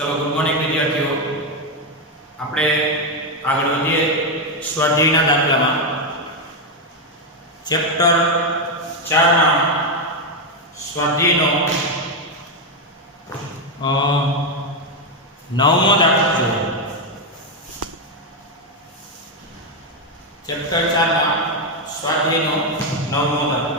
चलो good morning विद्यार्थीओ। આપણે આગળ વધીએ સ્વાધ્યાયના દાખલામાં। ચેપ્ટર 4 માં સ્વાધ્યાયનો 9મો દાખલો જોયો। ચેપ્ટર 4 માં સ્વાધ્યાયનો 9મો દાખલો।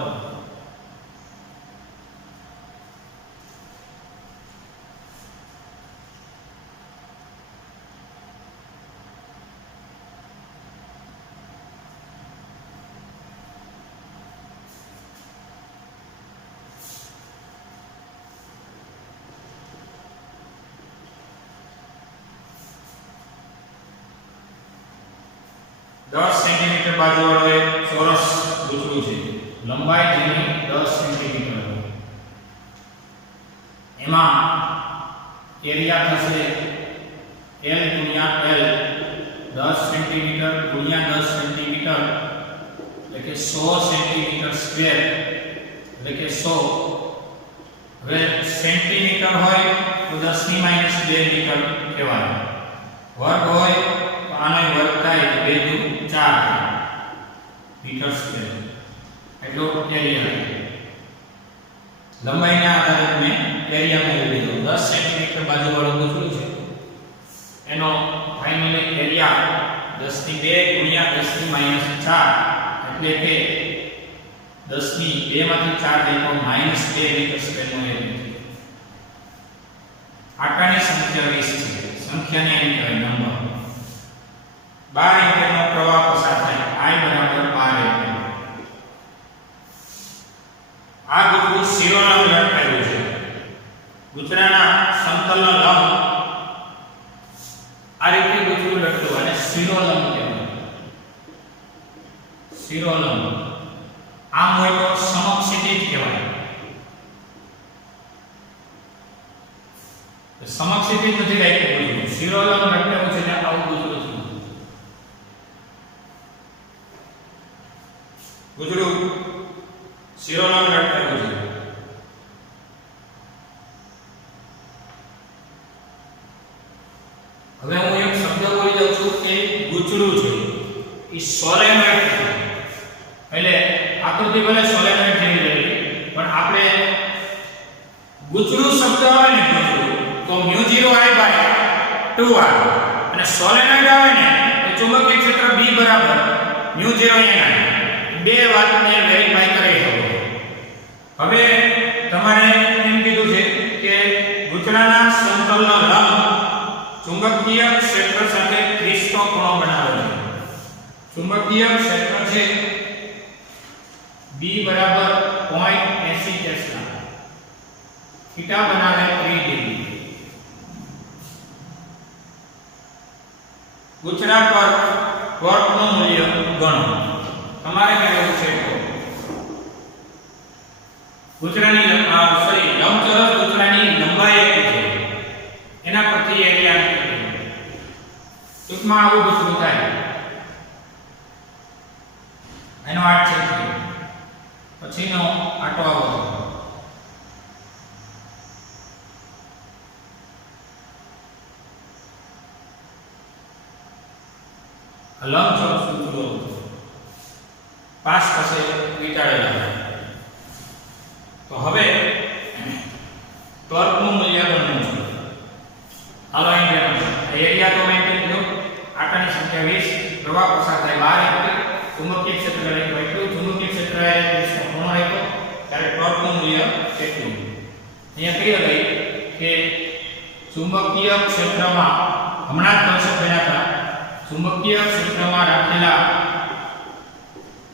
दस सेंटीमीटर बाजू वालों एक चौरस गुचड़ू है, लंबाई जेनी 10 सेंटीमीटर है। एमा एरिया थशे L गुणिया L 10 सेंटीमीटर गुणिया 10 सेंटीमीटर એટલે કે 100 સેન્ટીમીટર સ્ક્વેર એટલે કે 100। હવે સેન્ટીમીટર હોય તો 10 ની -2 મીટર કહેવાય। વર્ગ હોય તો આનો વર્ગ થાય તો 2 દુ 4 મીટર સ્ક્વેર એટલો એરિયા। લંબાઈના આધારે મેં એરિયા મેળવી લીધો। 10 સેન્ટીમીટર બાજુવાળું ગુચડું છે એનો ફાઇનલી એરિયા 10 ની 2 ગુણ્યા 10 ની -4 એટલે કે 10 ની 2 માંથી 4 જાય તો -2 મીટર સ્ક્વેરનો એરિયા। આટાની સંખ્યા 20 છે, સંખ્યાને એમ કહેવાય નંબર। 12 એમ્પિયરનો પ્રવાહ પસાર થાય, I બરાબર 12 એમ્પિયર। આ ગુચડું શિરોલંબ લટકાયેલું છે। ગુચડાના સમતલનો લંબ આ રીતે ગુચડું લટકવું અને શિરોલંબ કહેવાય। શિરોલંબ આમ હોય તો સમક્ષિતિજ કહેવાય। સમક્ષિતિજ નથી રાખ્યું ગુચડું, શિરોલંબ લટકાવ્યું છે એટલે આવું ગુચડું છે। ગુચડું શિરોલંબ લટકાવ્યું છે। હવે હું એક શબ્દ બોલી દઉં છું કે ગુચડું છે એ સોલેનોઇડ છે। એટલે આકૃતિ ભલે સોલેનોઇડ જેવી રહી પણ આપણે ગુચડું શબ્દ આવે ને ગુચડું તો μ0I/2r અને સોલેનોઇડ આવે ને તો ચુંબકીય ક્ષેત્ર B બરાબર μ0N બે વાતને વેરીફાઈ કરી શકો। હવે તમારે એમ કીધું છે કે ગુચડાના સમતલનો લંબ ચુંબકીય ક્ષેત્ર સાથે 30 નો ખૂણો બનાવે છે। ચુંબકીય ક્ષેત્ર છે B બરાબર 0.80 ટેસ્લા, થીટા બનાવે 30 ડિગ્રી। ગુચડા પર ટોર્કનું મૂલ્ય ગણો। તમારે કહેવું છે તો ગુચડાની લંબચોરસ ગુચડાની લંબાઈ કેટલી છે એના પરથી એરિયા કેટલો। ટૂંકમાં આવું ગુચડું થાય એનો અર્થ છે પછીનો આટો આવો લંબચોરસ ગુચડું પાસ થશે વિચારેલા। તો હવે ટોર્કનું મૂલ્ય ગણવું છે। હાલો એરિયા તો મેં કીધું, આટાની સંખ્યા 20, પ્રવાહ પસાર થાય 12 એમ્પિયર, ચુંબકીય ક્ષેત્ર રાખ્યું એટલું, ચુંબકીય ક્ષેત્ર એ 30 નો ખૂણો રાખ્યો ત્યારે ટોર્કનું મૂલ્ય કેટલું। અહીંયા ક્લિયર ગઈ કે ચુંબકીય ક્ષેત્રમાં હમણાં જ દર્શક બન્યા હતા, ચુંબકીય ક્ષેત્રમાં રાખેલા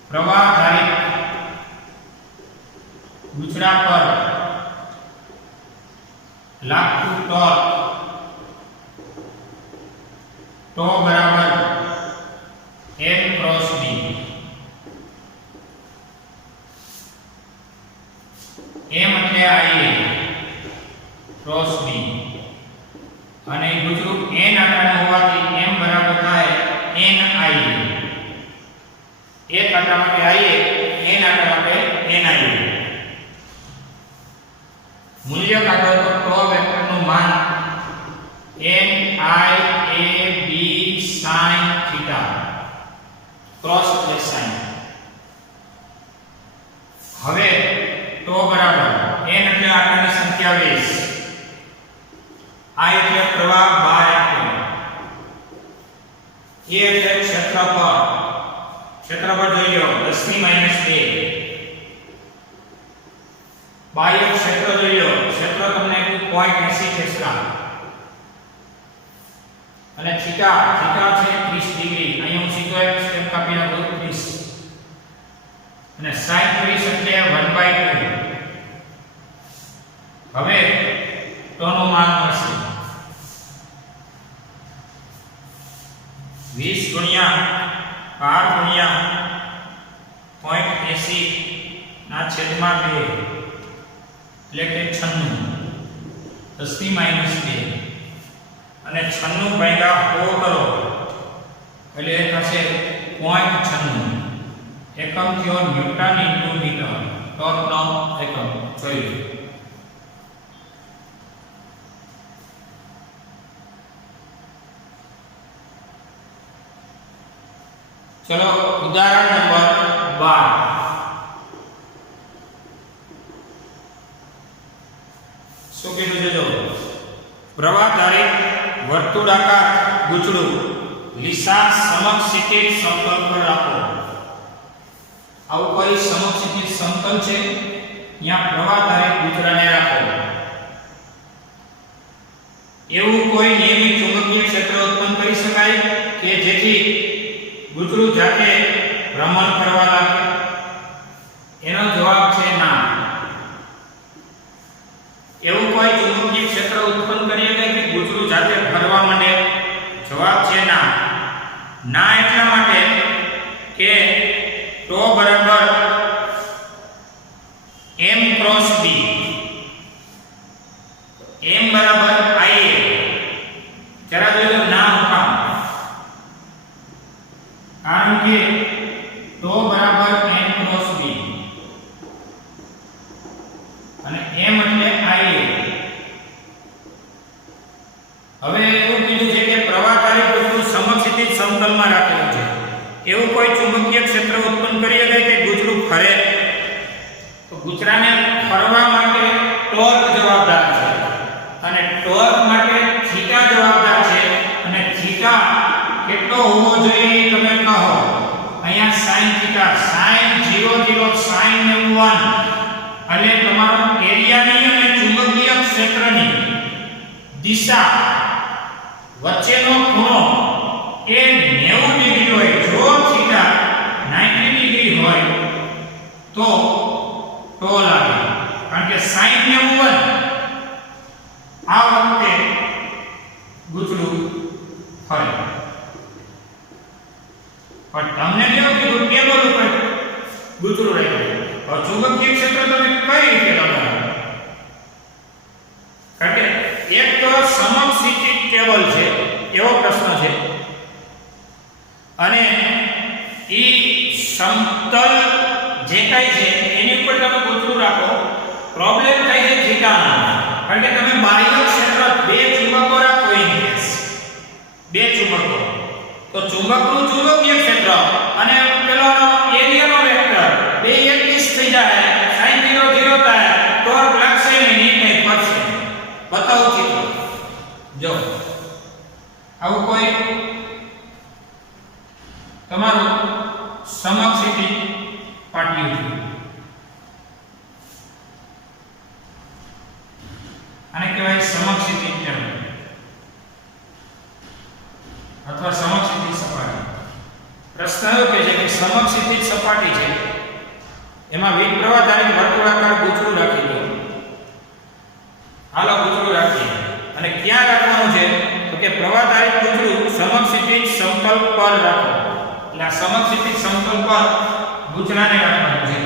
પ્રવાહધારિત ગુચડા પર લાગતું ટોર્ક ટો બરાબર M ક્રોસ B। M એટલે IA ક્રોસ B અને ગુચડું N આકારનું હોવાથી M બરાબર થાય NIA। એક આટા માટે IA, N આટા માટે NIA। મૂલ્ય કાઢો તો ટો વેક્ટરનું માન NIAB sin theta ક્રોસ એટલે sin. હવે તો બરાબર n એટલે આંકડાની સંખ્યા 20, I એટલે પ્રવાહ બહાર આપ્યો, a એટલે ક્ષેત્રફળ જોઈ લો 10 ની -2, બાહ્ય ક્ષેત્ર જોઈ લો, ક્ષેત્ર તમને 0.80 ખેંચતા, અને થીટા છે 30 ડિગ્રી, અહીં હું સીધો એક સ્ટેપ કાપી નાખું 30, અને sin 30 એટલે 1/2. હવે ટોનું માન મળશે 20 ગુણ્યા 12 ગુણ્યા 0.80 ના છેદમાં 2 એટલે કે 96, 10 ની -2, અને 96 ભાગ્યા 100 કરો એટલે એ થશે 0.96. એકમ થયો ન્યૂટન ઇન્ટુ મીટર, ટોર્કનો એકમ જોઈ લો. ચલો ઉદાહરણ નંબર 12. શું કીધું છે જો, પ્રવાહધારી વર્તુળાકાર ગૂંચળું લીસા સમક્ષિતિજ સમતલ પર રાખો. આવું કોઈ સમક્ષિતિજ સમતલ છે, ત્યાં પ્રવાહધારી ગૂંચળાને રાખો. એવું કોઈ નિયમિત ચુંબકીય ક્ષેત્ર ઉત્પન્ન કરી શકાય કે જેથી ગૂંચળું જાતે ભ્રમણ કરવા લાગે? એનો જવાબ છે ના. એવું કોઈ ચુંબકીય ક્ષેત્ર ઉત્પન્ન કરી શકે કે ગૂંચળું જાતે ફરવા માંડે? જવાબ છે ના. ના એટલા માટે કે ટો બરાબર m ક્રોસ b, m બરાબર ia. જરા જોજો ના મુકામ, કારણ કે ટો બરાબર m ક્રોસ b અને m એટલે ia. હવે એવું કીધું છે કે પ્રવાહધારી ગૂંચળું સમક્ષિતિજ સમતલમાં રાખેલું છે. એવું કોઈ ચુંબકીય ક્ષેત્ર ઉત્પન્ન કરી શકે કે ગૂંચળું ફરે? તો ગૂંચળાને ફરવા માટે ટોર્ક જવાબદાર છે, અને ટોર્ક માટે થીટા જવાબદાર છે. અને થીટા કેટલો હોવો જોઈએ તમે કહો? અહીંયા sin થીટા, sin 0 sin 1 અને તમારો એરિયાની અને ચુંબકીય ક્ષેત્રની દિશા વચ્ચેનો ખૂણો એ 90 ડિગ્રી હોય. જો થીટા 90 ડિગ્રી હોય તો ટો લાગે, કારણ કે sin 90 આ વખતે ગૂંચળું ફરે. પણ તમને કેવું કીધું ટેબલ ઉપર ગૂંચળું રાખ્યું. હવે ચુંબકીય ક્ષેત્ર તમે કઈ રીતે લગાવો? કારણ કે એક તો સમક્ષિતિજ ટેબલ છે એવો પ્રશ્ન છે, અને ઈ સમતલ જે કાંઈ છે એની ઉપર તમે ગૂંચળું રાખો. પ્રોબ્લેમ થાય છે થીટાનો, કારણ કે તમે બાહ્ય ક્ષેત્ર 2 ચુંબકો રાખો, એની કેસ 2 ચુંબકો, તો ચુંબકનું ચુંબકીય ક્ષેત્ર અને પેલો એરિયાનો વેક્ટર બે એક દિશ થઈ જાય, sin 0 થાય, ટોર્ક લાગશે નહીં, નહીં ફરશે. બતાવું ચિત્ર જો. આવું કોઈ તમારું સમક્ષિતિજ પાટિયું છે, આને કહેવાય સમક્ષિતિજ ટેબલ અથવા સમક્ષિતિજ સપાટી. પ્રશ્ન એવો કહે છે કે સમક્ષિતિજ સપાટી છે, એમાં વીજ પ્રવાહધારી વર્તુળાકાર ગૂંચળું રાખી દો. હાલો ગૂંચળું રાખીએ, અને ક્યાં રાખવાનું છે? તો કે પ્રવાહધારી ગૂંચળું સમક્ષિતિજ સમતલ પર રાખો. એટલે આ સમક્ષિતિજ સમતલ પર ગૂંચળાને રાખવાનું છે.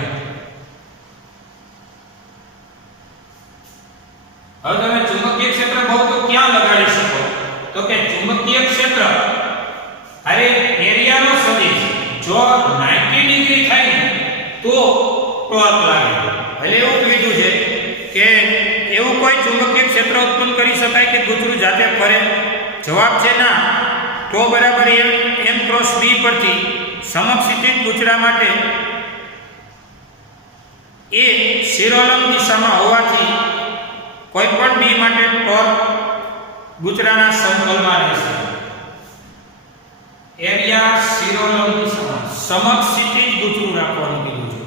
હવે તમે ચુંબકીય ક્ષેત્ર બહુ તો ક્યાં લગાડી શકો? તો કે ચુંબકીય ક્ષેત્ર અરે એરિયાનો સદિશ જો 90 ડિગ્રી થાય ને તો ટોર્ક લાગે. એટલે એવું કીધું છે કે એવું કોઈ ચુંબકીય ક્ષેત્ર ઉત્પન્ન કરી શકાય કે ગૂંચળું જાતે ફરે? જવાબ છે ના. તો બરાબર m ક્રોસ b પરથી સમક્ષિતિજ ગૂંચળા માટે એ શિરોલંબ દિશામાં હોવાથી કોઈ પણ b માટે ટોર્ક ગૂંચળાના સમતલમાં રહેશે. એરિયા શિરોલંબ દિશામાં સમક્ષિતિજ ગૂંચળું રાખવાનું કીધું છે.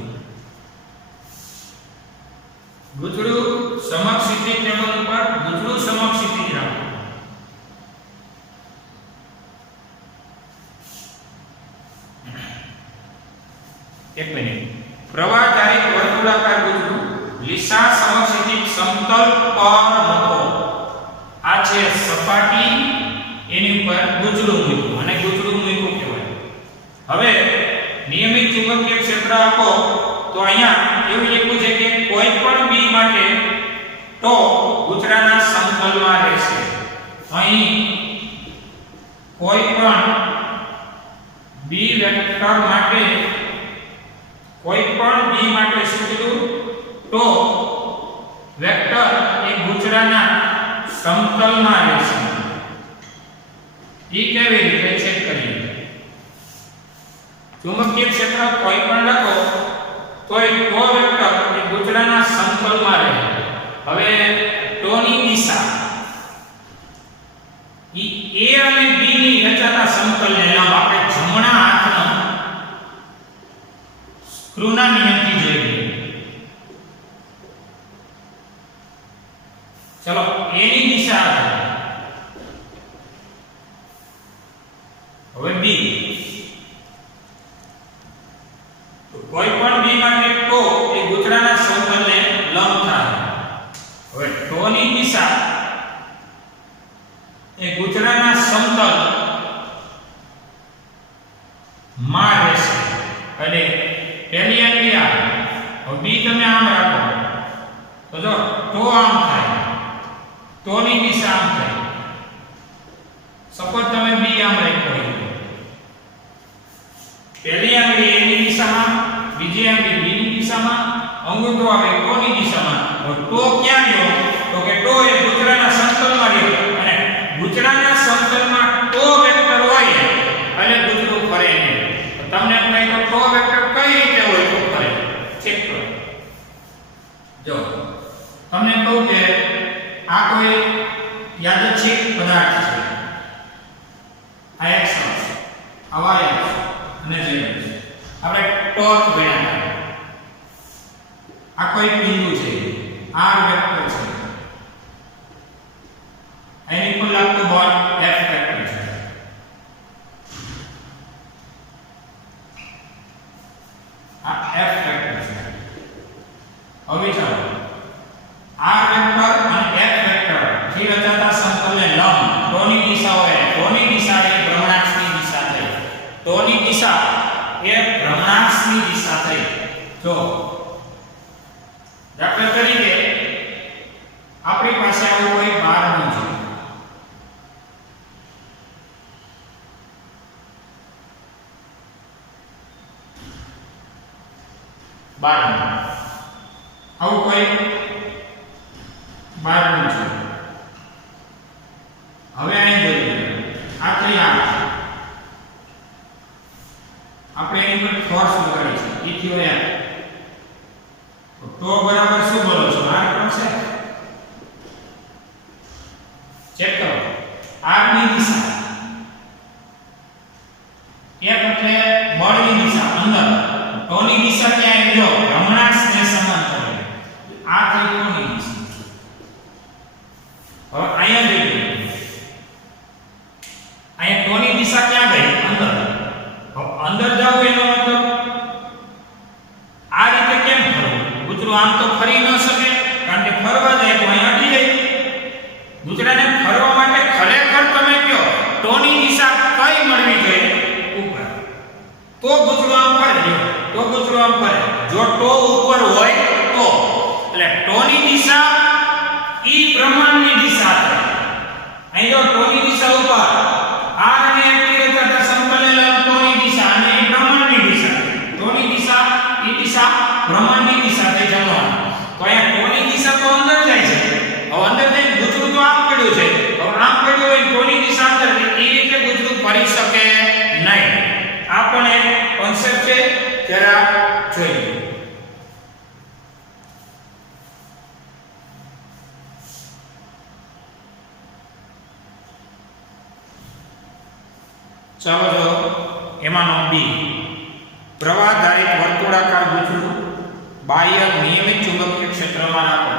ગૂંચળું સમક્ષિતિજ ટેબલ ઉપર ગૂંચળું સમક્ષિતિજ રાખો. એક મિનિટ. પ્રવાહચારિત વર્તુળાકાર ગૂંચળું લીસા સમક્ષિતિજ સમતલ પર મૂકો. આ છે સપાટી, એની ઉપર ગૂંચળું મૂક્યું અને ગૂંચળું મૂક્યું કહેવાય. હવે નિયમિત ચુંબકીય ક્ષેત્ર આપો તો અહીંયા એવું લખ્યું છે કે કોઈ પણ બી માટે તો ગૂંચળાના સમતલમાં રહેશે. અહીં કોઈ પણ બી વેક્ટર માટે શું કીધું? તો વેક્ટર એ ગૂંચળાના સમતલમાં રહેશે. ઈ કેવી રીતે ચેક કરીએ? ચુંબકીય ક્ષેત્ર કોઈ પણ લખો તો એ ટો વેક્ટર એ ગૂંચળાના સમતલમાં રહે. હવે ટોની દિશા ઈ a અને b ની રચાતા સમતલને નામ આપણે જમણા હાથના સ્ક્રૂના નિયમથી જોઈએ. ચલો a ની દિશા હવે b. કોઈ પણ b માટે ટો એ ગૂંચળાના સમતલને લંબ થાય. હવે ટોની દિશા એ ગૂંચળાના સમતલ માં રહેશે. અને પહેલી આંગળી આ. હવે b તમે આમ રાખો તો જો ટો આમ થાય, ટોની દિશા આમ થાય. સપોઝ તમે b આમ રાખ્યો, પહેલી આંગળી a ની દિશામાં, બીજી આંગળી b ની દિશામાં, અંગૂઠો આવે ટોની દિશામાં. ટો ક્યાં ગયો? તો કે ટો એ ગૂંચળાના સમતલમાં ગયો અને ગૂંચળાના સમતલમાં ટો વેક્ટર હોય અને ગૂંચળું ફરે નહીં. તમને એમ કહે તો ટો વેક્ટર કઈ રીતે હોય તો ફરે? ચેક કરો. જો તમને કહું કે આ કોઈ યાદચ્છિક પદાર્થ છે. આ x અક્ષ, આ y અક્ષ અને z અક્ષ. આપણે ટોર્ક ગણ્યા. આ કોઈ બિંદુ છે, r વેક્ટર છે. એની પર લાગતું બળ f વેક્ટર છે. આ f વેક્ટર છે. હવે ચાલો r વેક્ટર અને f વેક્ટર થી રચાતા સમતલને લંબ ટોની દિશા હોય. ટોની દિશા એ ભ્રમણાક્ષની દિશા થઈ. ટોની દિશા એ ભ્રમણાક્ષની દિશા થઈ. જો દાખલા તરીકે આપણી પાસે આવું કોઈ બારણું છે. બારણું આવું કોઈ બારણું છે. હવે અહીં જોઈએ આ થઈ આપણે એની પર ફોર્સ લગાડી છે. ઈ થયો યાર તો બરાબર શું બોલો છો? r છે. ચેક કરો. r ની દિશા f એટલે બળની દિશા અંદર. ટોની દિશા ક્યાં ગયો? ભ્રમણાક્ષને સમાંતર. આ થઈ ટોની દિશા. હવે અહીંયા જોઈએ. અહીંયા ટોની દિશા ક્યાં ગઈ? અંદર. અંદર જાવ એનો મતલબ આ રીતે કેમ ફરવું? ગૂંચળું આમ તો ફરી ન શકે, કારણ કે ફરવા જાય તો અહીંયા અડી જાય. ગૂંચળાને ફરવા માટે ખરેખર તમે કહો ટોની દિશા કઈ મળવી જોઈએ? ઉપર. તો ગૂંચળું આમ ફરે. તો ગૂંચળું આમ ફરે. જો ટો ઉપર હોય તો એટલે ટોની દિશા ઈ ભ્રમણની દિશા છે. અહીં જો ટોની દિશા ઉપર r અને f ની રચાતા સમતલને લંબ ટોની દિશા અને ઈ ભ્રમણની દિશા. ટોની દિશા ઈ દિશા ભ્રમણની દિશા થઈ જવાનું. તો અહીંયા ટોની દિશા તો અંદર જાય છે જરા જોઈએ. ચાલો જો એમાંનો બી પ્રવાહધારિત વર્તુળાકાર ગૂંચળું બાહ્ય નિયમિત ચુંબકીય ક્ષેત્રમાં રાખો.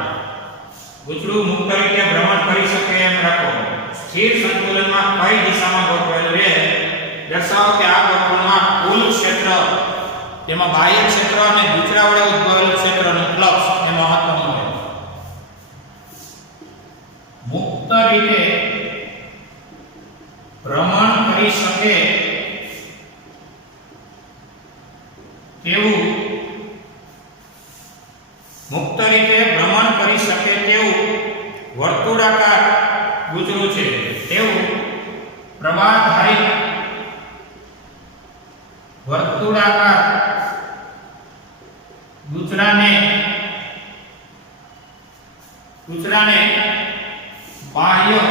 ગૂંચળું મુક્ત રીતે ભ્રમણ કરી શકે એમ રાખો. સ્થિર સંતુલનમાં કઈ દિશામાં ગોઠવાયેલું રહે દર્શાવો કે આ ગોઠવણમાં કુલ ક્ષેત્ર તેમાં બાહ્ય ક્ષેત્ર અને ગૂંચળા વડે ઉદ્ભવેલું ક્ષેત્રનું ફ્લક્સ એ મહત્તમ હોય. મુક્ત રીતે ભ્રમણ કરી શકે તેવું મુક્ત રીતે ભ્રમણ કરી શકે તેવું વર્તુળાકાર ગૂંચળું છે તેવું પ્રવાહધારિત વર્તુળાકાર ગૂંચળાને બાહ્ય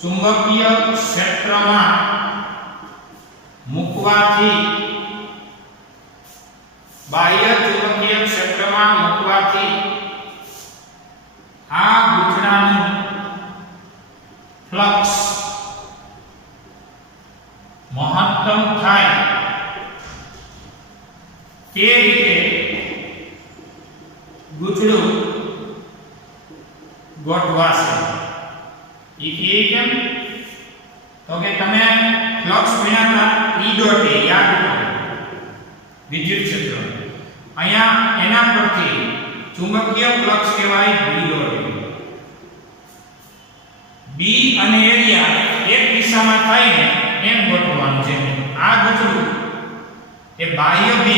ચુંબકીય ક્ષેત્રમાં મૂકવાથી આ ગૂંચળાનું ફ્લક્સ મહત્તમ થાય તે રીતે ગૂંચળું ગોઠવાશે. એ કેમ તો કે તમે ફ્લક્સ વિના E ડોટ એ યાદ કરો વિદ્યુત ક્ષેત્ર અહીંયા એના પરથી ચુંબકીય ફ્લક્સ કહેવાય B ડોટ. B અને એરિયા એક દિશામાં થઈને એમ ગોઠવવાનું છે. આ ગૂંચળું એ બાહ્ય B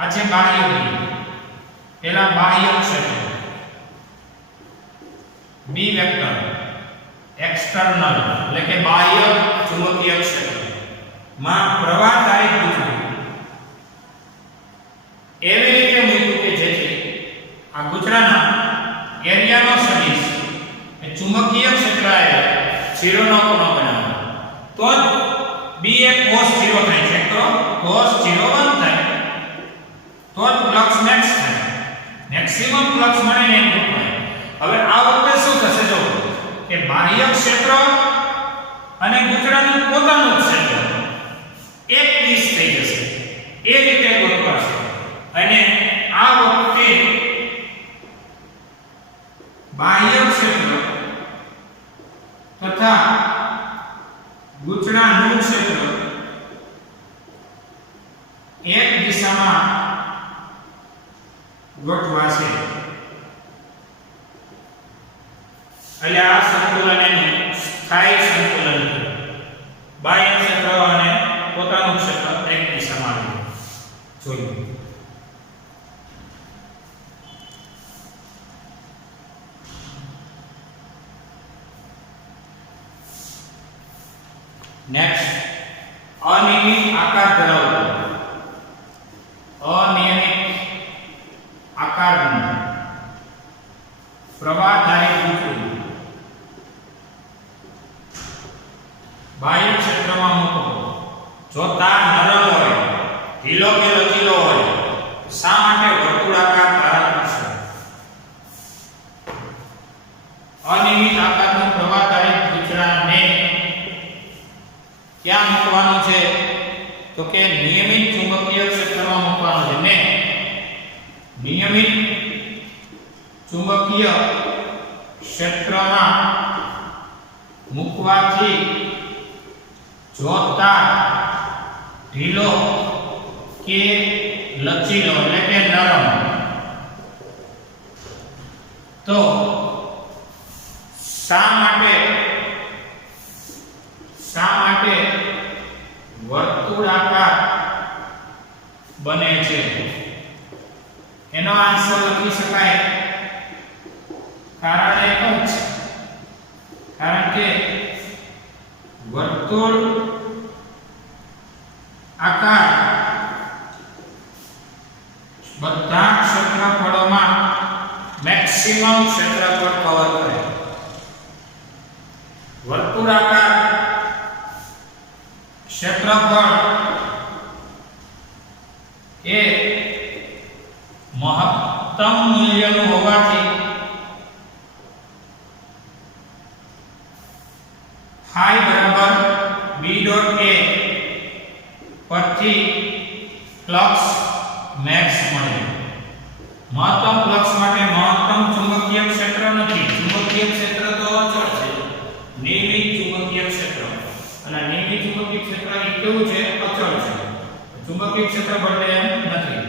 આ છે બાહ્ય B પેલા બાહ્ય ક્ષેત્ર B વેક્ટર એક્સટર્નલ એટલે કે બાહ્ય ચુંબકીય ક્ષેત્ર માં પ્રવાહધારિત ગૂંચળું એવી રીતે મૂક્યું કે જેથી આ ગૂંચળાના એરિયાનો સદિશ એ ચુંબકીય ક્ષેત્ર એ 0 નો ખૂણો બનાવે તો જ B એ cos 0 થાય છે. તો cos 0 1 થાય તો જ ફ્લક્સ મેક્સ થાય. મેક્સિમમ ફ્લક્સ મળે ને એમ ગોઠવાય. હવે આ વખતે શું થશે જો કે બાહ્ય ક્ષેત્ર અને ગૂંચળાનું પોતાનું ક્ષેત્ર એક દિશ થઈ જશે એ રીતે ગોઠવાશે. અને આ વખતે બાહ્ય ક્ષેત્ર તથા ગૂંચળાનું ક્ષેત્ર એક દિશામાં ગોઠવાશે. એટલે આ સંતુલન એનું સ્થાયી સંતુલન છે. બાહ્ય ક્ષેત્ર અને પોતાનું ક્ષેત્ર એક દિશામાં જોઈએ. નેક્સ્ટ અનિયમિત આકાર ધરાવતું પ્રવાહધારિત ગૂંચળું બાહ્ય ક્ષેત્રમાં મૂકો. જો તાર નરમ હોય ઢીલો કે લચીલો હોય શા માટે વર્તુળાકાર ધારાત્મક છે? અનિયમિત આકારનું પ્રવાહધારિત ગૂંચળાને ક્યાં મૂકવાનું છે તો કે નિયમિત ચુંબકીય ક્ષેત્રમાં મૂકવાનું છે. ને નિયમિત ચુંબકીય ક્ષેત્રમાં મૂકવાથી જો તાર ઢીલો કે લચીલો એટલે કે નરમ તો શા માટે વર્તુળાકાર બને છે? એનો આન્સર લખી શકાય કારણ એક જ છે. કારણ કે વર્તુળ આકાર બધા ક્ષેત્રફળોમાં મેક્સિમમ ક્ષેત્રફળ કવર કરે. વર્તુળાકાર ક્ષેત્રફળ મહત્તમ મૂલ્યનું હોવાથી phi બરાબર b ડોટ a પરથી ફ્લક્સ મેક્સ મળે. મહત્તમ ફ્લક્સ માટે મહત્તમ ચુંબકીય ક્ષેત્ર નથી. ચુંબકીય ક્ષેત્ર તો અચળ છે, નિયમિત ચુંબકીય ક્ષેત્ર. અને નિયમિત ચુંબકીય ક્ષેત્ર એ કેવું છે? અચળ છે. ચુંબકીય ક્ષેત્ર બદલે એમ નથી.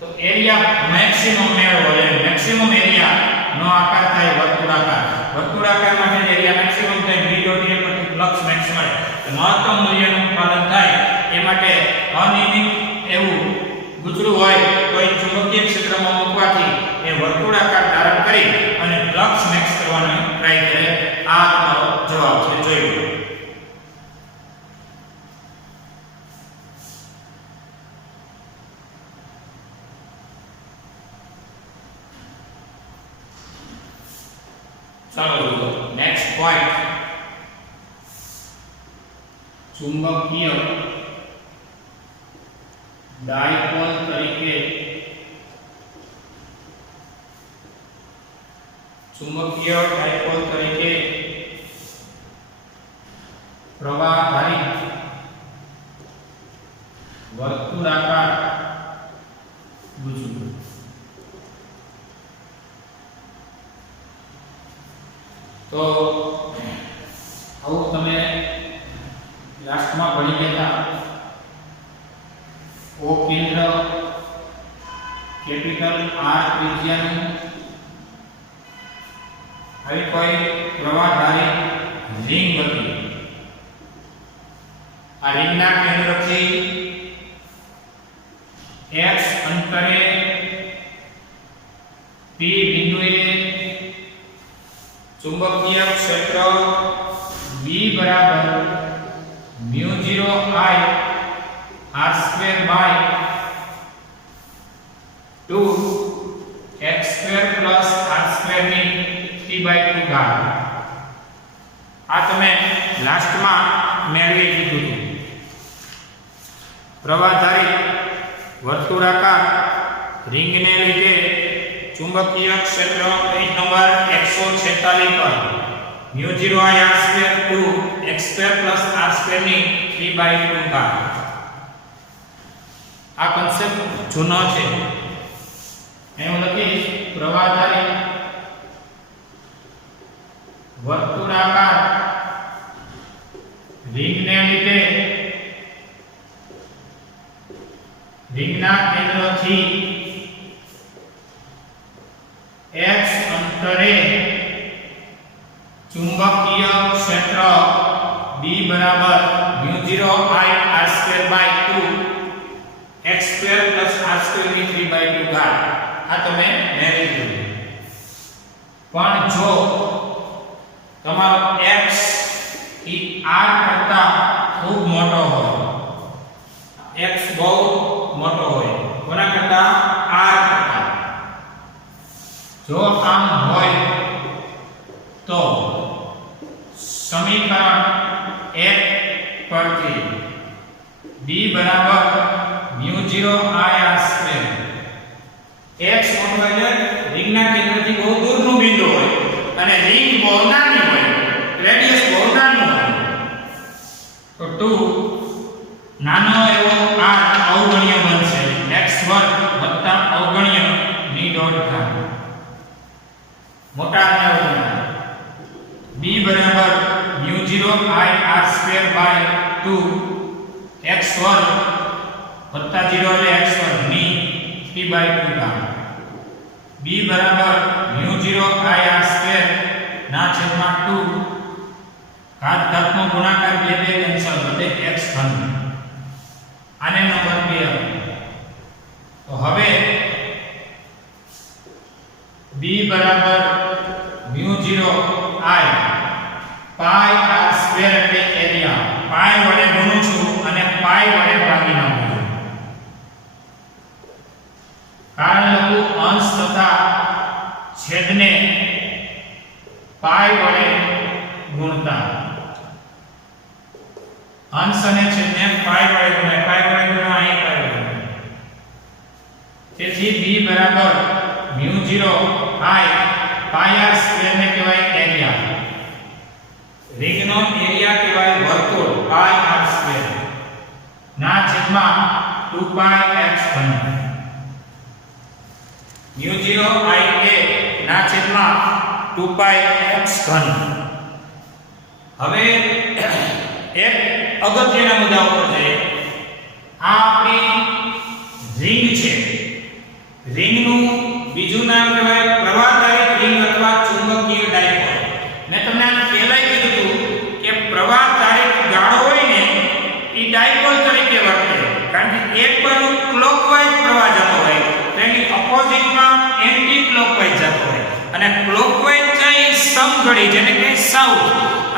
તો એરિયા મેક્સિમમ મેળવો એટલે મેક્સિમમ એરિયા નો આકાર થાય વર્તુળાકાર. વર્તુળાકાર માટે એરિયા મેક્સિમમ થાય b ડોટ a પરથી ફ્લક્સ મેક્સ મળે. મહત્તમ મૂલ્યનું ઉત્પાદન થાય એ માટે અનિયમિત એવું ગુજરું હોય તો એ ચુંબકીય ક્ષેત્રમાં મૂકવાથી એ વર્તુળાકાર ધારણ કરી અને ફ્લક્સ મેક્સ કરવાનો ટ્રાય કરે. આ તમારો જવાબ છે. જોઈ લો. ચાલો જુઓ નેક્સ્ટ પોઈન્ટ. ચુંબકીય ડાયપોલ તરીકે પ્રવાહધારી વર્તુળાકાર ગુજરું. તો આવું તમે લાસ્ટમાં ભણી ગયા. ઓ કેન્દ્ર, કેપિટલ આર ત્રિજ્યાનું આવી કોઈ પ્રવાહધારી રિંગ હતી. આ રિંગના કેન્દ્રથી x અંતરે p બિંદુએ ચુંબકીય ક્ષેત્ર B બરાબર μ0 I r² by 2 x² plus r² ની t/2 ઘાત. આ તમે લાસ્ટમાં મેળવી દીધું હતું. પ્રવાહધારી વર્તુળાકાર રિંગને લીધે ચુંબકીય ક્ષેત્ર પેજ નંબર 146 પર μ0 I r² 2 x² plus r² ની 3/2 ઘાત. આ કોન્સેપ્ટ જૂનો છે. હું લખીશ પ્રવાહધારી વર્તુળાકાર રિંગને લીધે રિંગના કેન્દ્રથી x અંતરે ચુંબકીય ક્ષેત્ર B બરાબર μ0 I r² by 2 x² plus r² ની 3/2 ઘાત. આ તમે મેળવી લીધું. પણ જો તમારો x એ r કરતા ખૂબ મોટો હોય, x બહુ મોટો હોય, કોના કરતા? r કરતા. જો આમ હોય તો સમીકરણ 1 પરથી b બરાબર μ0 I r². x મોટો એટલે રિંગના કેન્દ્રથી બહુ દૂરનું બિંદુ હોય અને રિંગ બહુ નાની હોય, રેડિયસ બહુ નાનું હોય, તો 2 નાનો એવો r અવગણ્ય બનશે. x1 વત્તા અવગણ્ય ની ડોટ ઘાત. મોટા અને અવગણ્ય b બરાબર μ0 I r² બાય 2 x1 વત્તા 0 એટલે x1 ની 3/2 ઘાત. b બરાબર μ0 I r² ના છેદમાં 2 ઘાત ઘાતનો ગુણાકાર બે કેન્સલ એટલે x ઘન. આને નંબર 2. તો હવે b બરાબર μ0 I પાઈ r² એટલે એરિયા. પાઈ વડે ગુણું છું અને પાઈ વડે ભાગી નાખું છું. કારણ લખું અંશ તથા છેદને પાઈ વડે ગુણતા. અંશ અને છેદને પાઈ વડે ગુણાય. પાઈ વડે ગુણવા અહીં પાઈ વડે. તેથી b બરાબર μ0 I પાઈ r સ્ક્વેર ને કહેવાય એરિયા, રિંગનો એરિયા કહેવાય વર્તુળ પાઈ r સ્ક્વેર ના છેદમાં 2 પાઈ x ઘન, μ0 I એ ના છેદમાં 2 પાઈ x ઘન. હવે એક અગત્યના મુદ્દા ઉપર જઈએ. આ આપણી રિંગ છે. રિંગનું બીજું નામ કહેવાય પ્રવાહધારિત રિંગ અથવા ચુંબકીય ડાયપોલ. મેં તમને આના પહેલાય કીધું હતું કે પ્રવાહધારિત ગાળો હોય ને એ ડાયપોલ તરીકે વર્તે, કારણ કે એક બાજુ ક્લોકવાઇઝ પ્રવાહ જતો હોય તો એની ઓપોઝિટમાં એન્ટી ક્લોકવાઇઝ જતો હોય, અને ક્લોકવાઇઝ જાય સમઘડી જેને કહેવાય સાઉથ,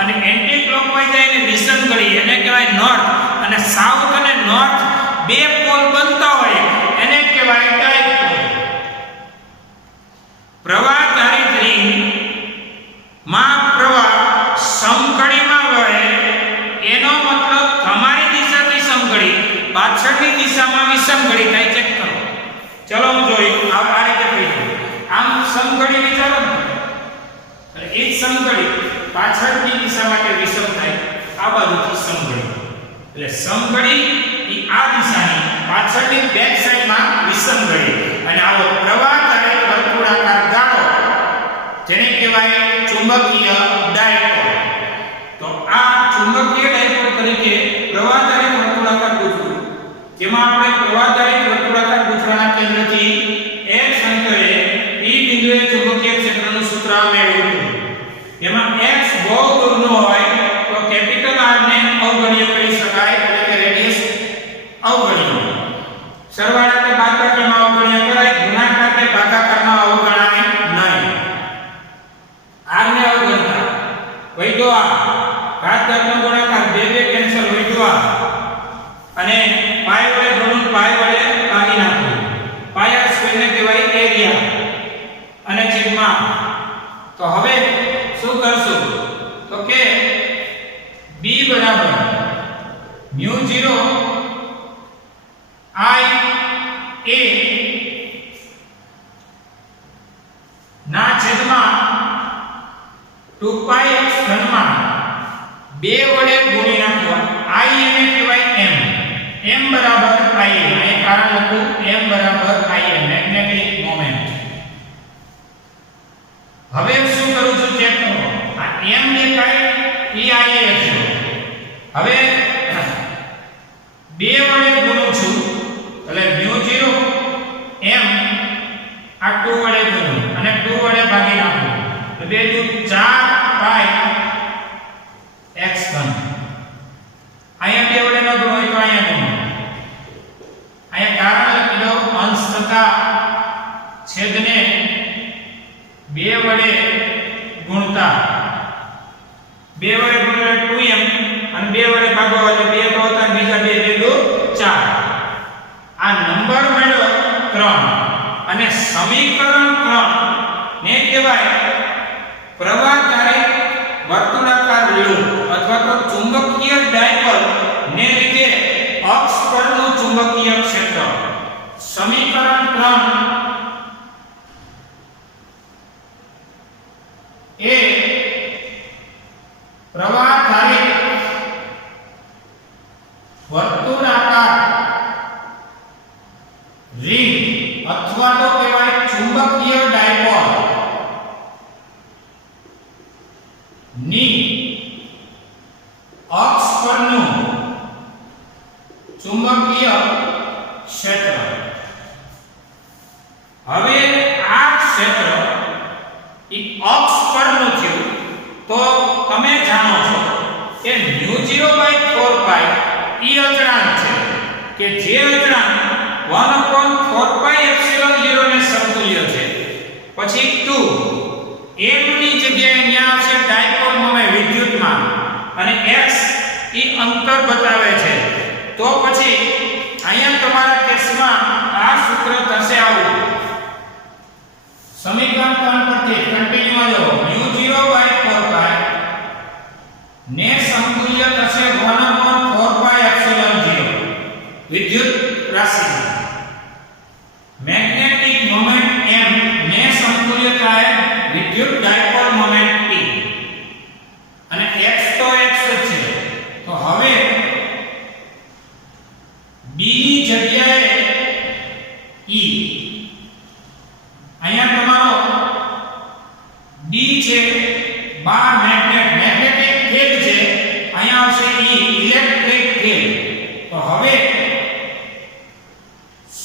અને એન્ટી ક્લોકવાઇઝ જાય એને વિષમઘડી એને કહેવાય નોર્થ, અને સાઉથ અને નોર્થ બે પોલ બનતા હોય એને કહેવાય ડાયપોલ. પ્રવાહધારિત રિંગ માં પ્રવાહ સમઘડીમાં વહે એનો મતલબ તમારી દિશાથી સમઘડી, પાછળની દિશામાં વિષમઘડી થાય. ચેક કરો. ચલો હું જોઈ આ રીતે કહી દઉં. આમ સમઘડી વિચારો ને, એટલે એ સમઘડી પાછળની દિશા માટે વિષમ થાય, આ બાજુથી સમઘડી, એટલે સમઘડી એ આ દિશાની પાછળની બેક સાઈડમાં વિષમઘડી, અને આવો પ્રવાહધારિત વર્તુળાકાર ગાળો જેને કહેવાય ચુંબકીય ડાયપોલ. તો આ ચુંબકીય ડાયપોલ તરીકે પ્રવાહધારિત વર્તુળાકાર ગૂંચળું, જેમાં આપણે પ્રવાહધારિત વર્તુળાકાર ગૂંચળાના કેન્દ્રથી x અંતરે p બિંદુએ ચુંબકીય ક્ષેત્રનું સૂત્ર મેળવ્યું હતું. એમાં x બહુ દૂરનો હોય તો કેપિટલ R ને અવગણ્ય કરી શકાય, એટલે કે રેડિયસ અવગણ્ય. સરવાળા કે બાદબાકીમાં અવગણ્ય કરાય, ગુણાકાર કે ભાગાકારમાં અવગણાય નહીં. R ને અવગણતા વૈધો આ ઘાતઘાતનો ગુણાકાર બે બે કેન્સલ વૈધો આ, અને પાઈ વડે ગુણન પાઈ વડે ભાગી નાખવું. પાઈ r સ્ક્વેર ને કહેવાય એરિયા અને છેદમાં. તો હવે શું કરશું તો કે b બરાબર μ0 I a ના છેદમાં 2 પાઈ x ઘનમાં બે વડે ગુણી નાખવા. I એને કહેવાય m બરાબર I a, અહીં કારણ લખું m બરાબર I a મેગ્નેટિક મોમેન્ટ. હવે શું કરું છું ચેક કરો. આ m દેખાય એ I a છે. હવે બે વડે ગુણું છું એટલે μ0 m આ 2 વડે ગુણું અને 2 વડે ભાગી નાખું તો 2 દુ 4 પાઈ x ઘન. અહીંયા બે વડે ન ગુણો હોય તો અહીંયા ગુણો. અહીંયા કારણ લખી દો અંશ તથા છેદને બે વડે ગુણતા. બે વડે ગુણ્યા 2m અને બે વડે ભાગો એટલે બે તો હતા, બીજા બે દે 4. આ નંબર મળ્યો 3, અને સમીકરણ 3 ને કહેવાય પ્રવાહધારિત વર્તુળાકાર લૂપ અથવા તો ચુંબકીય ડાયપોલ ને લીધે અક્ષ પરનું ચુંબકીય ક્ષેત્ર. સમીકરણ 3 એ પ્રવાહધારિત વર્તુળાકાર રિંગ અથવા તો કહેવાય ચુંબકીય ડાયપોલ ની અક્ષ પરનું ચુંબકીય ક્ષેત્ર. હવે આ ક્ષેત્ર ઈ અક્ષ પરનું થયું તો તમે જાણો છો કે μ0/4 પાઈ ઈ અચળાંક છે કે જે અચળાંક 1/4πε0 ને સમતુલ્ય છે. પછી 2 m ની જગ્યાએ ન્યા આવશે ડાયપોલ મોમેન્ટ વિદ્યુતમાં, અને x ઈ અંતર બતાવે છે. તો પછી અહીંયા તમારા કેસમાં આ સૂત્ર થશે આવું. સમીકરણ 3 પરથી કન્ટિન્યુ આવો. μ0/4 પાઈ ને સમતુલ્ય થશે 1/4πε0 વિદ્યુત રાશિ. અહીંયા તમારો D છે 12 મેગ્નેટિક ફીલ્ડ છે, અહીંયા આવશે E ઇલેક્ટ્રિક ફીલ્ડ. તો હવે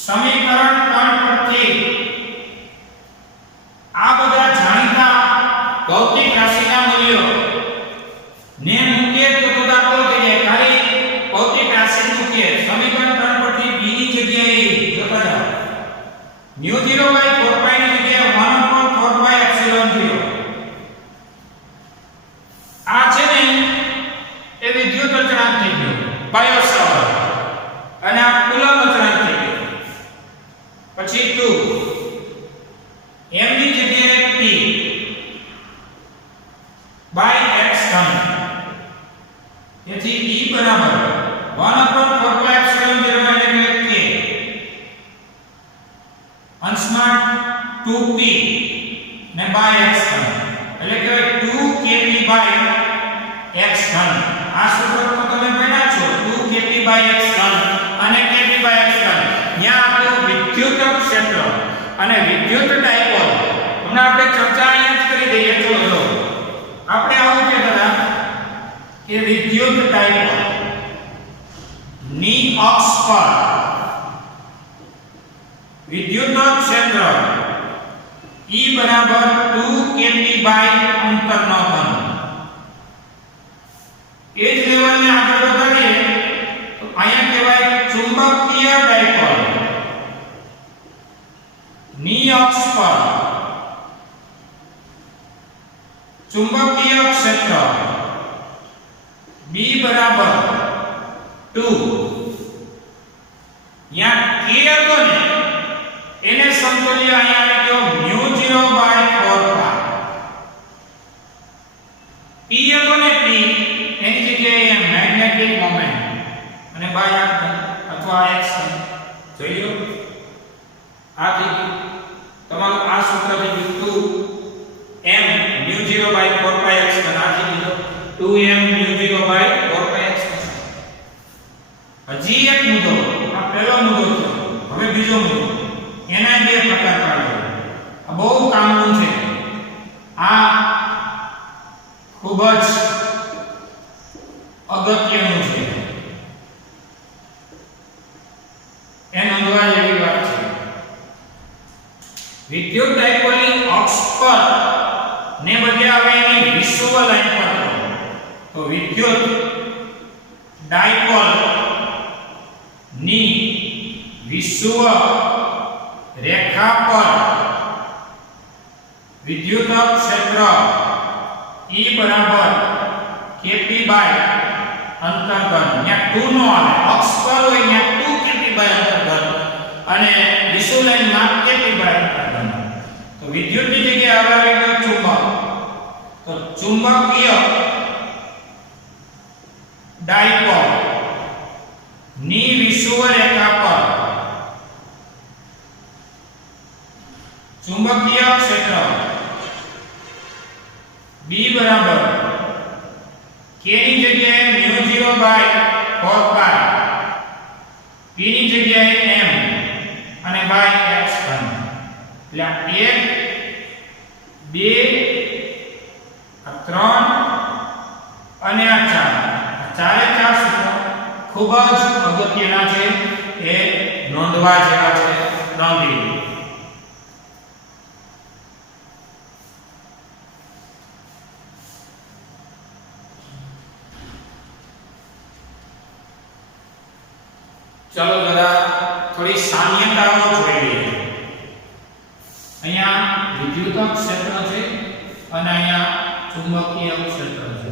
સમીકરણ 3 પરથી આ બધા જાણીતા ભૌતિક રાશિના મૂલ્યો ને મૂકીએ તો દાખલો થઈ જાય. ખાલી ભૌતિક રાશિ મૂકીએ સમીકરણ 3 પરથી b ની જગ્યાએ જોતા જાઓ. μ0 by 4 pi ની જગ્યાએ 1/4 pi epsilon 0. આ છે ને એ વિદ્યુત અચળાંક થઈ ગયો બાયો સાવર, અને આ કુલમ્બ અચળાંક થઈ ગયો. પછી 2 m ની જગ્યાએ p by x ઘન. તેથી E બરાબર 1/4 pi epsilon 0 એટલે k અંશમાં 2p ને by x ઘન, એટલે કે 2kp by x ઘન. આ સૂત્ર તો તમે ભણ્યા છો, 2kp by x ઘન અને kp by x ઘન. ત્યાં આપણું વિદ્યુત ક્ષેત્ર અને વિદ્યુત ડાયપોલ હમણાં આપણે ચર્ચા અહીંયા જ કરી દઈએ. ચલો આપણે આવું કહેતા કે વિદ્યુત ડાયપોલ ની અક્ષ પર વિદ્યુત ક્ષેત્ર E બરાબર 2kp by અંતરનો ઘન. એ જ લેવલને આગળ વધારીએ તો અહીંયા કહેવાય ચુંબકીય ડાયપોલ ની અક્ષ પર ચુંબકીય ક્ષેત્ર B બરાબર 2. યા k હતો ને એને સમતુલ્ય અહીંયા આવી ગયો μ0 by 4 pi. p હતો ને p એની જગ્યાએ મેગ્નેટિક મોમેન્ટ અને બાય અથવા x જોઈ લો. આ થઈ ગયું તમારું આ સૂત્ર થઈ ગયું 2m μ0 by 4 pi x ઘન. આ થઈ ગયું 2m μ0 by 4 pi x ઘન. હજી એક મુદ્દો, આ પહેલો મુદ્દો છે. હવે બીજો મુદ્દો, એના બે પ્રકાર પાડો. આ બહુ કામનું છે. આ ખૂબ જ અગત્યનું છે. એ નોંધવા જેવી વાત છે. વિદ્યુત ડાયપોલની અક્ષ પર ને બદલે હવે એની વિષુવ લાઈન પર તો વિદ્યુત ડાયપોલ ની વિષુવ રેખા પર વિદ્યુત ક્ષેત્ર E બરાબર kp by અંતર્ગત. ત્યાં 2 નો આવે, અક્ષ પર હોય ત્યાં 2kp by અંતર્ગત અને વિષુવ લાઈનમાં kp by અંતર્ગત. તો વિદ્યુતની જગ્યાએ આવે ગયો ચુંબક. તો ચુંબકીય ડાયપોલ ની વિષુવ રેખા પર ચુંબકીય ક્ષેત્ર B બરાબર k ની જગ્યાએ μ0 by 4 pi, p ની જગ્યાએ m અને by x ઘન. એટલે 1 2 3 અને 4 ચારે ચાર સૂત્રો ખૂબ જ અગત્યના છે, એ નોંધવા જેવા છે. નોંધી ચલો જરા થોડી સામ્યતાઓ જોઈ લઈએ. અહીંયા વિદ્યુત ક્ષેત્ર છે અને અહીંયા ચુંબકીય ક્ષેત્ર છે.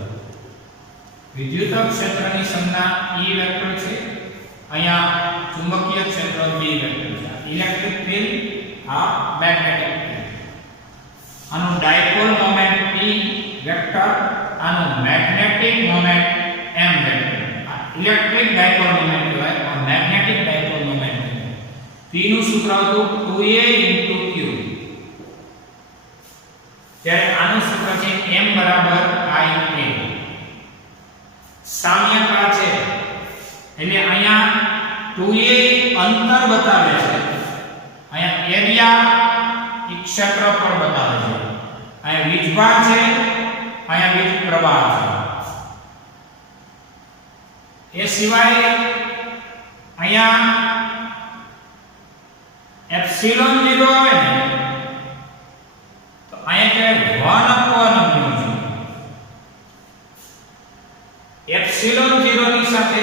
વિદ્યુત ક્ષેત્રની સંજ્ઞા E વેક્ટર છે, અહીંયા ચુંબકીય ક્ષેત્ર B વેક્ટર છે. ઇલેક્ટ્રિક ફીલ્ડ, આ મેગ્નેટિક ફીલ્ડ. આનું ડાયપોલ મોમેન્ટ P વેક્ટર, આનું magnetic moment M vector. Electric dipole moment કહેવાય, આ મેગ્નેટિક ડાયપોલ મોમેન્ટ. P નું સૂત્ર હતું 2a * q. ત્યારે આનું સૂત્ર છે m બરાબર ia. સામ્યતા છે એટલે અહીંયા 2a અંતર બતાવે છે, અહીંયા એરિયા ઈ ક્ષેત્રફળ બતાવે છે. અહીંયા વીજભાર છે, અહીંયા વીજ પ્રવાહ છે. એ સિવાય અહીંયા એપ્સિલોન 0 આવે ને તો અહીંયા કે 1/μ0. એપ્સિલોન 0 ની સાથે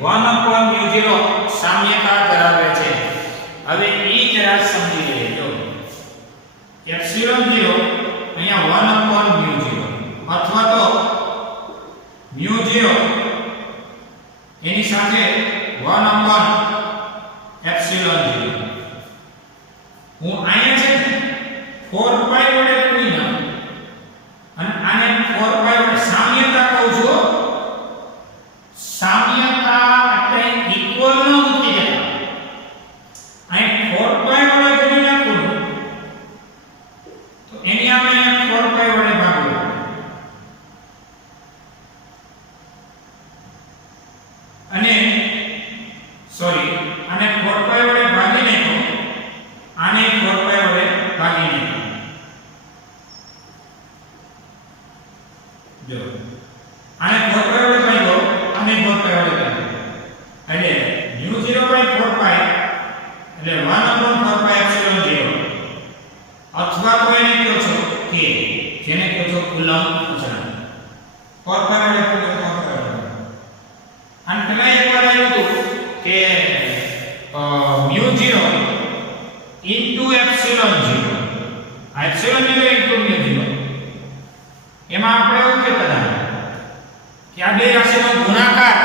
1/μ0 સામ્યતા ધરાવે છે. હવે ઈ જરા સમજી લેજો. એપ્સિલોન 0 અહીંયા 1/μ0 અથવા તો μ0 એની સાથે 1/ε0. હું અહીંયા છે 4π વડે ગુણી નાખું અને આને 4π વડે સામ્યતા કહું છું. સામ્યતા એટલે ઇક્વલ ન મૂકી દેતા. અહીં 4π વડે ગુણી નાખું તો એની સામે 4π વડે ભાગવું અને સોરી આને 4π વડે ભાગી નાખો, આને 4π વડે ભાગી નાખો. જો આને 4π વડે ભાગ્યો, આને 4π વડે ભાગ્યો એટલે μ0/4π એટલે 1/4πε0 અથવા તો એને કહો છો કે જેને કહો છો કુલમ્બ અચળાંક. 4π વડે ભાગ્યો 4π વડે. અને તમે એકવાર આવ્યું હતું કે μ0 into ε0 આ ε0 into μ0 એમાં આપણે એવું કહેતા હતા કે આ બે રાશિનો ગુણાકાર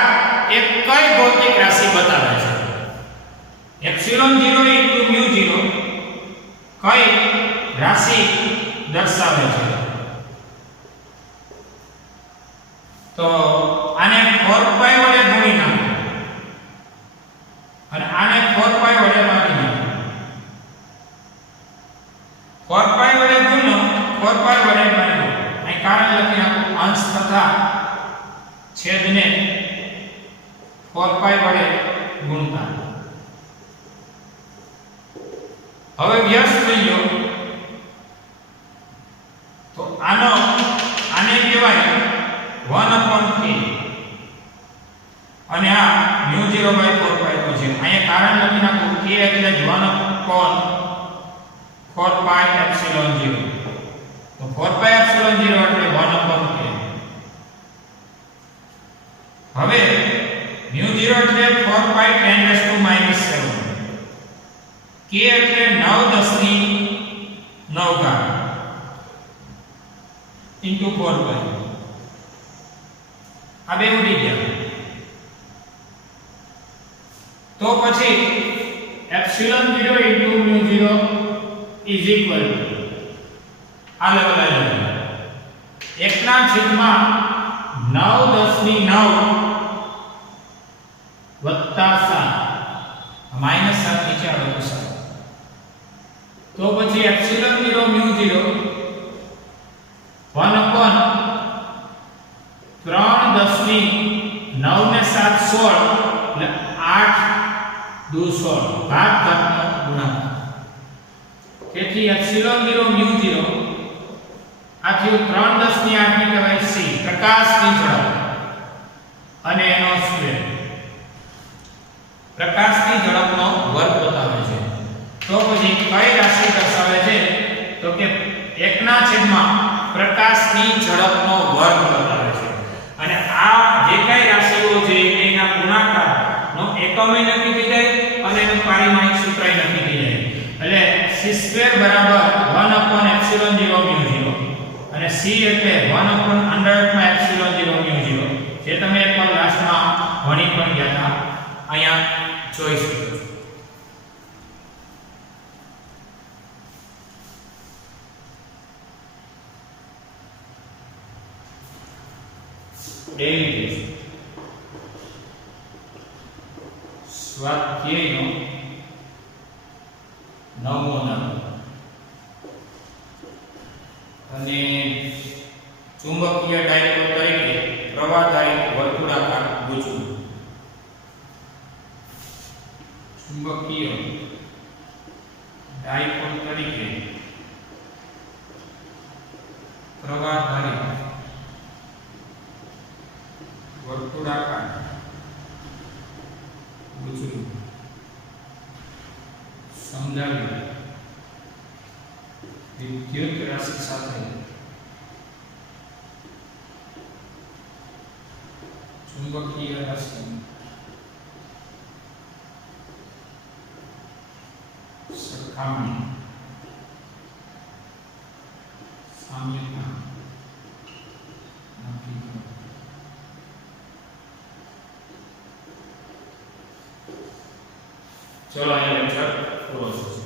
એક કઈ ભૌતિક રાશિ બતાવે છે. ε0 into μ0 કઈ રાશિ દર્શાવે છે. તો આને 4π વડે ગુણી નાખો અને આને 4π વડે ભાગી નાખો. 4π વડે ગુણો, 4π વડે ભાગો. અહીં કારણ લખી નાખો અંશ તથા છેદને 4π વડે ગુણતા. હવે વ્યસ્ત થઈ ગયો તો આને કહેવાય 1/k અને આ μ0/4π તો છે. અહીંયા કારણ લખી નાખો k એટલે 1/4πε0 તો 4πε0 એટલે 1/k. હવે μ0 એટલે 4π 10⁻⁻⁷ k એટલે 9/10⁹ into 4π. આ બે ઉડી ગયા. તો પછી ε0 into μ0 is equal to આ લેવલ આવી 1/9/10⁹ વત્તા 7 માઈનસ 7 નીચે આવે તો 7. તો પછી ε0 μ0 1/3/10⁹ 9 ને 7 16 એટલે 8 દુ 16 ભાગ ઘાતનો ગુણાકાર. તેથી ε0 μ0 આ થયું 3/10⁸ ને કહેવાય c પ્રકાશની ઝડપ અને એનો સ્ક્વેર. પ્રકાશની ઝડપનો વર્ગ બતાવે છે. તો પછી કઈ રાશિ દર્શાવે છે તો કે 1/માં પ્રકાશની ઝડપનો વર્ગ બતાવે છે. અને આ જે કઈ રાશિઓ છે એના ગુણાકારનો એકમે નક્કી થઈ જાય અને એનું પારિમાણિક સૂત્ર નક્કી થઈ જાય. એટલે c² બરાબર 1/ε0 μ0 અને c એટલે 1/√ε0 μ0 જે તમે એકવાર લાસ્ટમાં ભણી પણ ગયા હતા. અહીંયા જોઈ શકો છો. ડેરિવેટિવ સ્વાધ્યાયનો 9મો દાખલો અને ચુંબકીય ડાયપોલ તરીકે પ્રવાહધારી વર્તુળાકાર ગૂંચવું. ચુંબકીય ડાયપોલ તરીકે પ્રવાહધારી વર્તુળાકાર ગુજરું સમજાવ્યું વિદ્યુત રાશિ સાથે ચુંબકીય રાશિ સરખામણી સામ્યતા નક્કી કરો. ચલો આ લેક્ચર પૂરો થયો.